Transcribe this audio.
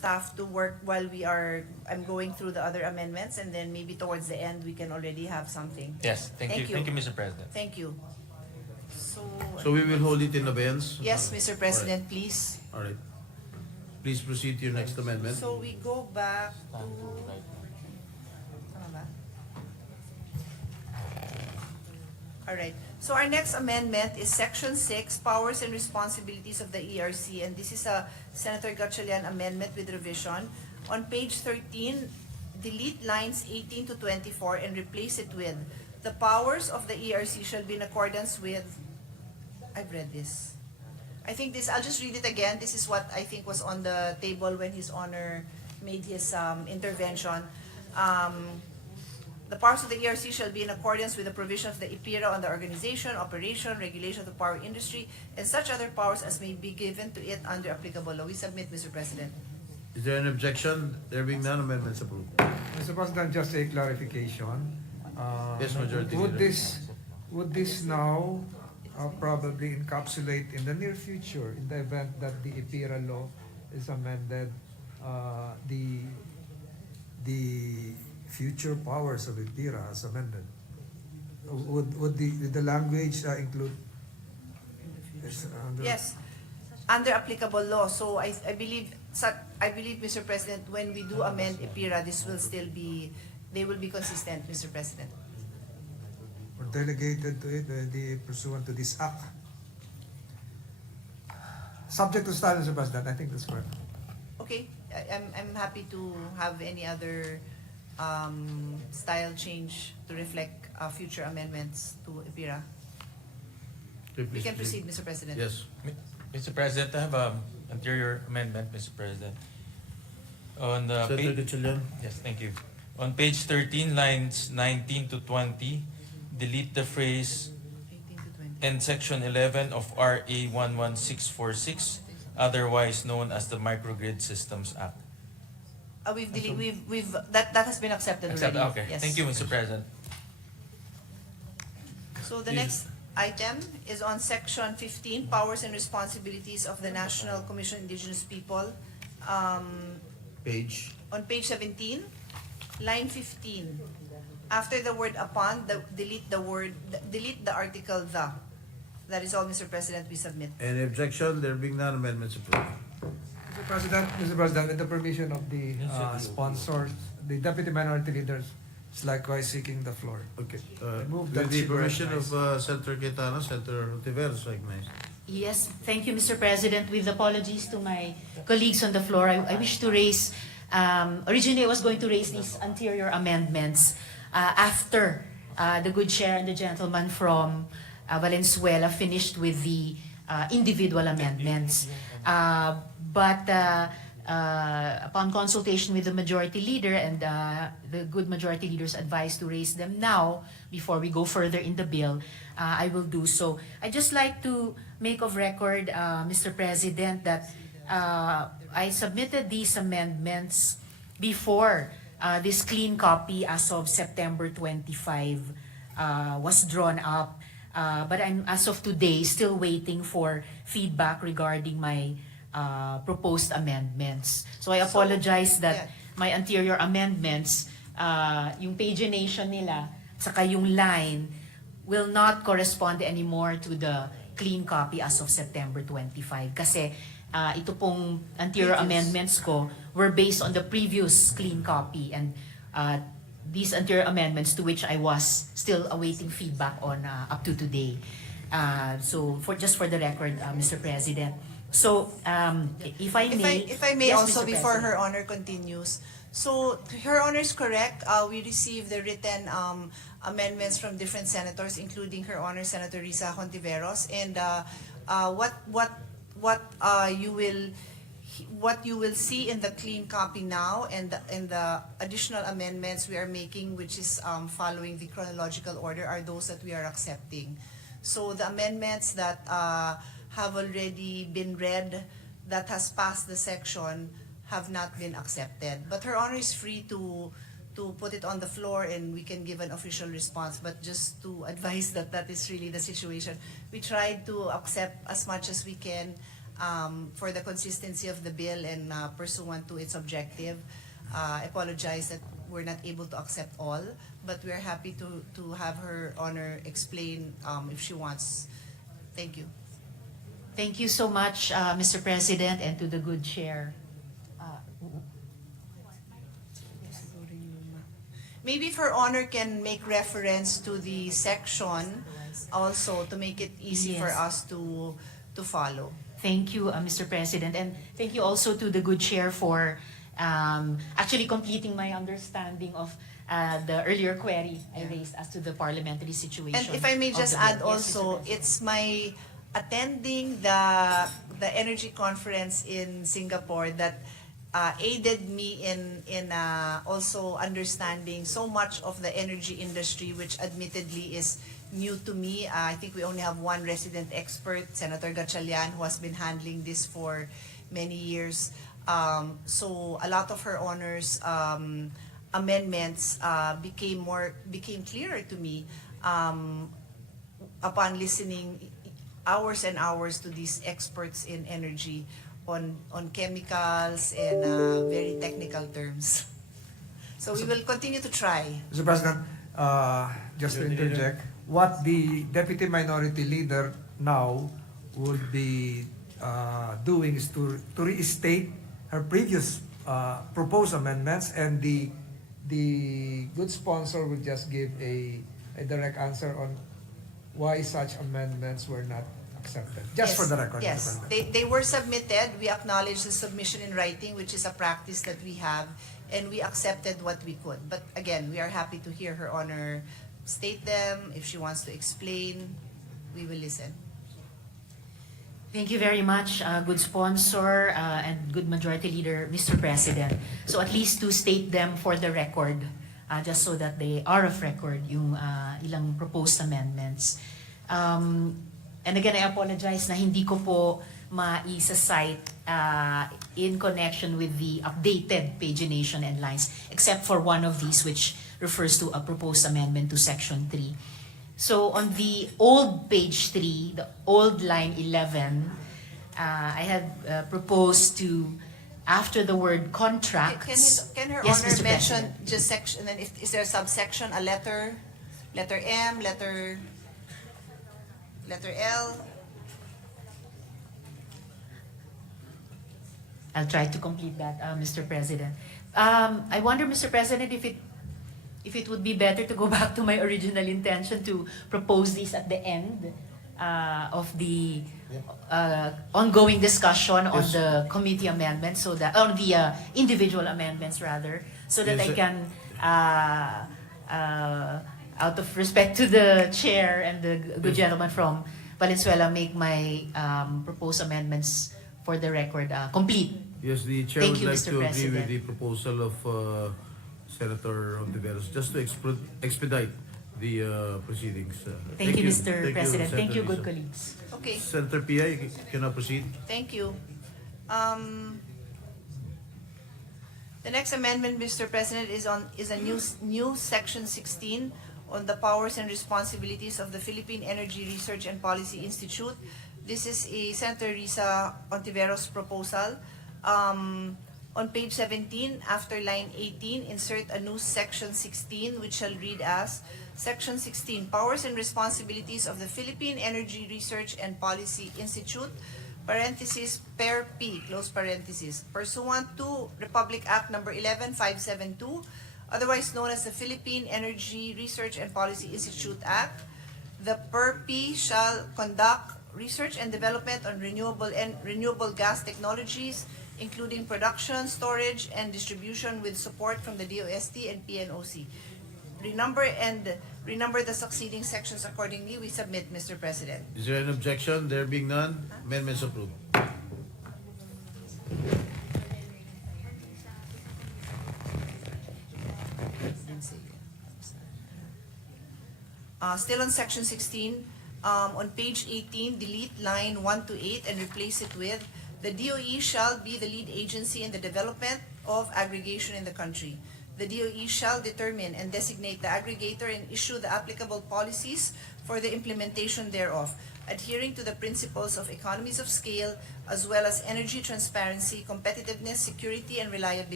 staff to work while I'm going through the other amendments, and then maybe towards the end, we can already have something. Yes, thank you. Thank you, Mr. President. Thank you. So, So we will hold it in abeyance? yes, Mr. President, please. All right. Please proceed to your next amendment. So we go back to... Tama ba? Alright. So our next amendment is Section 6, Powers and Responsibilities of the ERC. And this is a Senator Gatchalian amendment with revision. On page 13, delete lines 18 to 24 and replace it with, the powers of the ERC shall be in accordance with... I've read this. I think this, I'll just read it again. This is what I think was on the table when His Honor made his intervention. The powers of the ERC shall be in accordance with the provision of the IPIRA on the organization, operation, regulation of the power industry, and such other powers as may be given to it under applicable law. We submit, Mr. President. Is there an objection? There being none, amendments approved. Mr. President, just a clarification. Yes, Majority Would Leader. this now probably encapsulate in the near future, in the event that the IPIRA law is amended, the future powers of IPIRA as amended? Would the language include? Yes, under applicable law. So I believe, Mr. President, when we do amend IPIRA, this will still be, they will be consistent, Mr. President. Or delegated to it pursuant to this act. Subject to study, Mr. President, I think that's correct. Okay, I'm happy to have any other style change to reflect future amendments to IPIRA. Okay, We please can proceed, Mr. President. Yes. Mr. President, I have an anterior amendment, Mr. President. On the Senator page, Gatchalian. yes, thank you. On page 13, lines 19 to 20, delete the phrase 18 to 20. and section 11 of RA 11646, otherwise known as the Microgrid Systems Act. That has been accepted Accept, already. okay. Yes. Thank you, Mr. President. So the Please. next item is on Section 15, Powers and Responsibilities of the National Commission on Indigenous People. Page. On page 17, line 15. After the word upon, delete the article the. That is all, Mr. President, we submit. Any objection? There being none, amendments approved. Mr. President, with the permission of the sponsors, the deputy minority leaders is likewise seeking the floor. Okay. Move With that the she be permission of recognized. Senator Cayetano, Senator Tiveros recognized. Yes, thank you, Mr. President. With apologies to my colleagues on the floor, I wish to raise, originally I was going to raise these anterior amendments after the good chair and the gentleman from Valenzuela finished with the individual amendments. But upon consultation with the majority leader and the good majority leader's advice to raise them now before we go further in the bill, I will do so. I'd just like to make of record, Mr. President, that I submitted these amendments before this clean copy as of September 25 was drawn up. But I'm, as of today, still waiting for feedback regarding my proposed amendments. So I apologize that my anterior amendments, yung pagination nila, saka yung line, will not correspond anymore to the clean copy as of September 25. Kasi ito pong anterior amendments ko were based on the previous clean copy, and these anterior amendments to which I was still awaiting feedback on up to today. So just for the record, Mr. President. So if I may, Yes, also Mr. Before President. Her Honor continues. So Her Honor is correct. We received the written amendments from different senators, including Her Honor Senator Risa Hontiveros, and what you will see in the clean copy now and the additional amendments we are making, which is following the chronological order, are those that we are accepting. So the amendments that have already been read, that has passed the section, have not been accepted. But Her Honor is free to put it on the floor and we can give an official response. But just to advise that that is really the situation. We tried to accept as much as we can for the consistency of the bill and pursuant to its objective. I apologize that we're not able to accept all, but we're happy to have Her Honor explain if she wants. Thank you. Thank you so much, Mr. President, and to the good chair. Maybe if Her Honor can make reference to the section also to make it easy for Yes. us to follow. Thank you, Mr. President, and thank you also to the good chair for actually completing my understanding of the earlier query I raised as to the parliamentary situation. And if I may of just the bill. add Yes, Mr. also, President. it's my attending the energy conference in Singapore that aided me in also understanding so much of the energy industry, which admittedly is new to me. I think we only have one resident expert, Senator Gatchalian, who has been handling this for many years. So a lot of Her Honor's amendments became clearer to me upon listening hours and hours to these experts in energy on chemicals and very technical terms. So we will continue to try. Mr. President, just to interject, what the Deputy Minority Leader now would be doing is to restate her previous proposed amendments, and the good sponsor will just give a direct answer on why such amendments were not accepted. Just Yes, for the record, Mr. Yes, President. they were submitted. We acknowledge the submission in writing, which is a practice that we have, and we accepted what we could. But again, we are happy to hear Her Honor state them. If she wants to explain, we will listen. Thank you very much, good sponsor and good majority leader, Mr. President. So at least to state them for the record, just so that they are of record, yung ilang proposed amendments. And again, I apologize na hindi ko po ma-isa-cite in connection with the updated pagination and lines, except for one of these which refers to a proposed amendment to Section 3. So on the old page 3, the old line 11, I had proposed to, after the word contracts. Can Her Yes, Honor Mr. mention President. just section, and if, is there a subsection, a letter M, letter L? I'll try to complete that, Mr. President. I wonder, Mr. President, if it would be better to go back to my original intention to propose these at the end of the ongoing discussion on Yes. the committee amendments, so that on the individual amendments rather, so that Yes, I can, out of respect to the chair and the good gentleman from Valenzuela, make my proposed amendments for the record complete. Yes, the chair Thank would you, like Mr. to agree with President. the proposal of Senator Ontiveros, just to expedite the proceedings. Thank you, Mr. Thank you, President. Thank you, Senator good Risa. colleagues. Okay, Senator Pia, you can now proceed. thank you. The next amendment, Mr. President, is a new section 16 on the powers and responsibilities of the Philippine Energy Research and Policy Institute. This is a Senator Risa Ontiveros proposal. On page 17, after line 18, insert a new section 16, which shall read as Section 16, Powers and Responsibilities of the Philippine Energy Research and Policy Institute, parenthesis, per P, close parenthesis, pursuant to Republic Act Number 11572, otherwise known as the Philippine Energy Research and Policy Institute Act. The per P shall conduct research and development on renewable gas technologies, including production, storage, and distribution with support from the DOST and PNOC. Renumber the succeeding sections accordingly. We submit, Mr. President. Is there an objection? There being none, amendments approved. Still on section 16, on page 18, delete line 1 to 8 and replace it with, the DOE shall be the lead agency in the development of aggregation in the country. The DOE shall determine and designate the aggregator and issue the applicable policies for the implementation thereof, adhering to the principles of economies of scale as well as energy transparency, competitiveness, security, and reliability